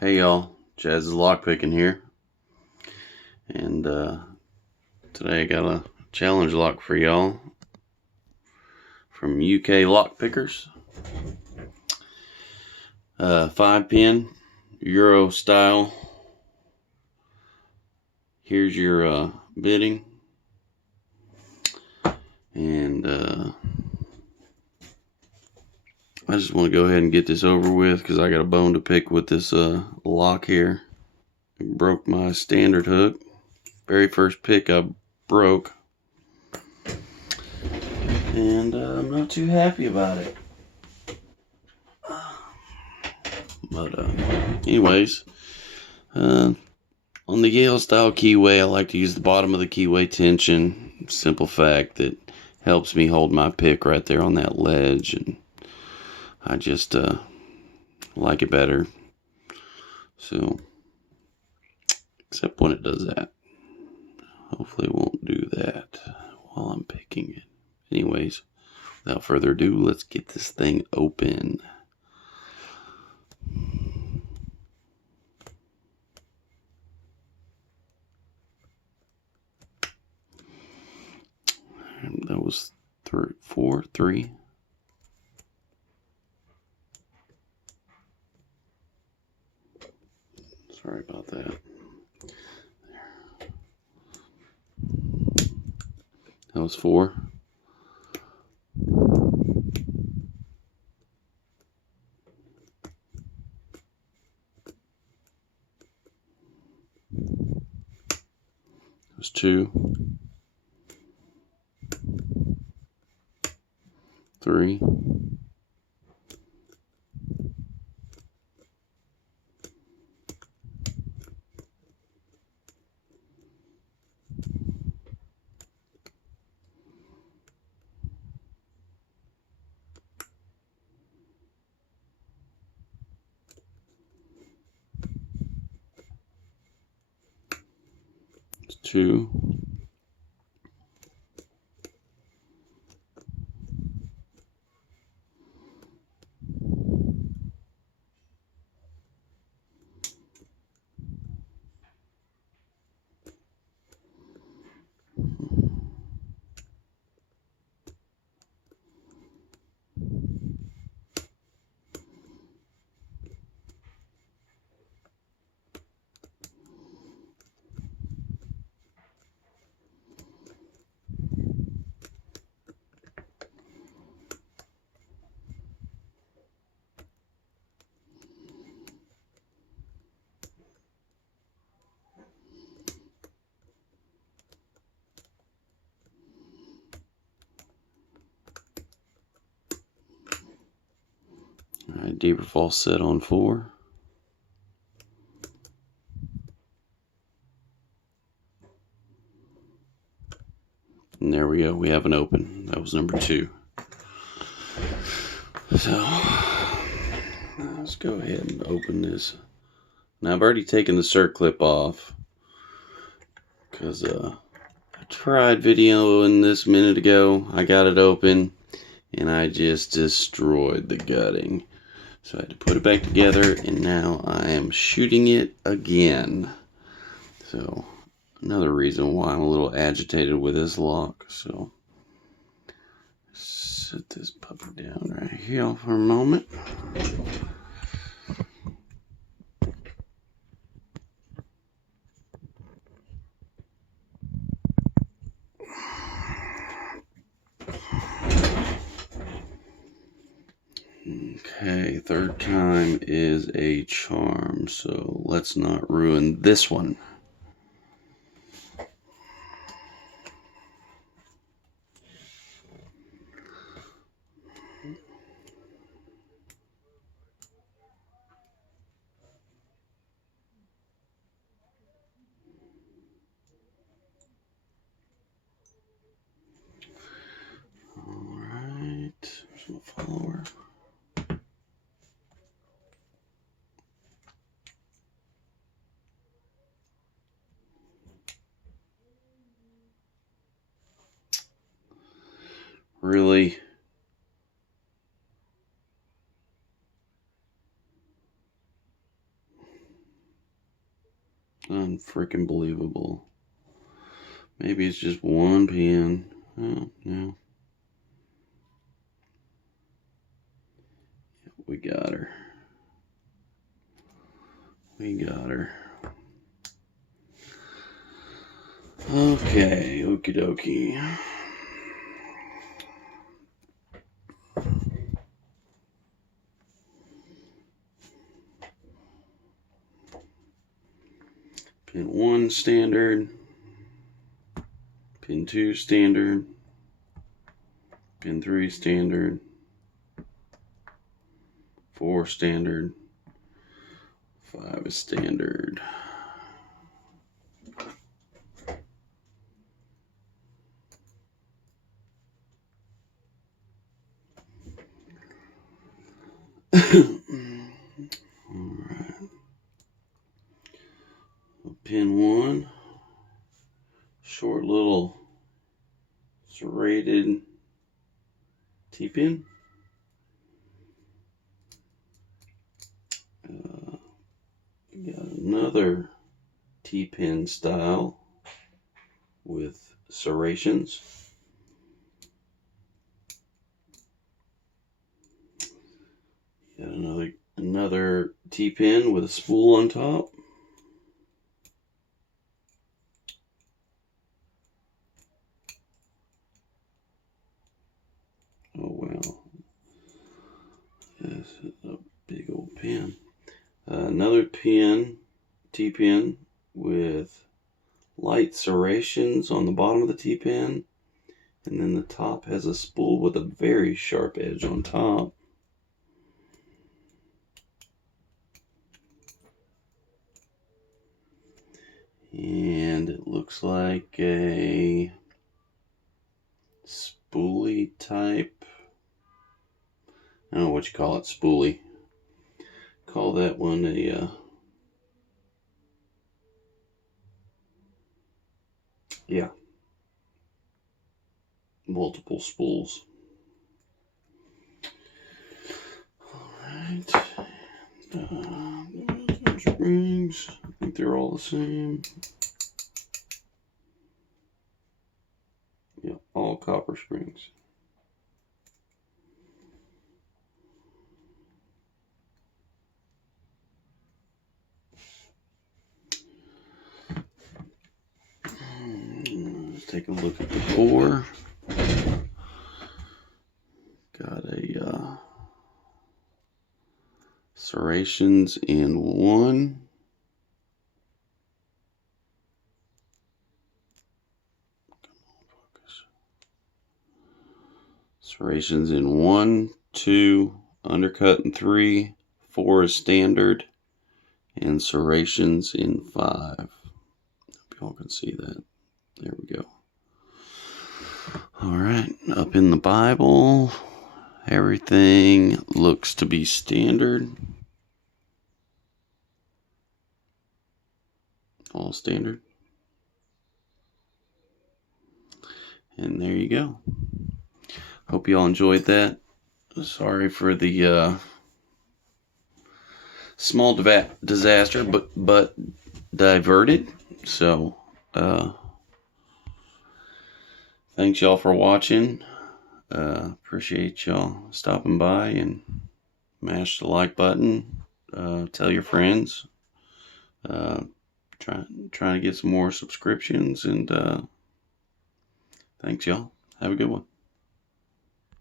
Hey y'all, Jazz is lockpicking here, and today I got a challenge lock for y'all from UK Lockpickers. 5-pin Euro style. Here's your bidding, and I just want to go ahead and get this over with because I got a bone to pick with this lock here. It broke my standard hook. Very first pick I broke, and I'm not too happy about it. But anyways, on the Yale style keyway, I like to use the bottom of the keyway tension. Simple fact that helps me hold my pick right there on that ledge, and I just like it better. So, except when it does that. Hopefully it won't do that while I'm picking it. Anyways, without further ado, let's get this thing open. That was 3. Sorry about that. That was 4. That was 2. 3. 2. Alright, deeper false set on 4. And there we go. We have an open. That was number 2. So, let's go ahead and open this. Now, I've already taken the circlip off because I tried videoing this a minute ago. I got it open and I just destroyed the gutting. So I had to put it back together, and now I am shooting it again. So, another reason why I'm a little agitated with this lock. So, set this puppy down right here for a moment. Okay, third time is a charm, so let's not ruin this one. Alright, there's my follower. Really? Unfreaking believable. Maybe it's just one pin. Oh, no. We got her. We got her. Okay, okie dokie. Pin 1 standard. Pin 2 standard. Pin 3 standard. 4 standard. 5 is standard. Alright. Pin 1. Short little serrated T-pin. Got another T-pin style with serrations. Got another T-pin with a spool on top. Oh well, this is a big old pin. Another pin, T-pin with light serrations on the bottom of the T-pin, and then the top has a spool with a very sharp edge on top. And it looks like a spoolie type. I don't know what you call it, spoolie. Call that one a yeah, multiple spools. Alright, springs, I think they're all the same. Yeah, all copper springs. Let's take a look at the bore. Got a serrations in 1. Serrations in 1, 2, undercut in 3, 4 is standard, and serrations in 5. Hope y'all can see that. There we go. Alright, up in the Bible, everything looks to be standard. All standard. And there you go. Hope you all enjoyed that. Sorry for the small disaster, but diverted. So, thanks y'all for watching. Appreciate y'all stopping by, and mash the like button. Tell your friends. Trying to get some more subscriptions, and thanks y'all. Have a good one.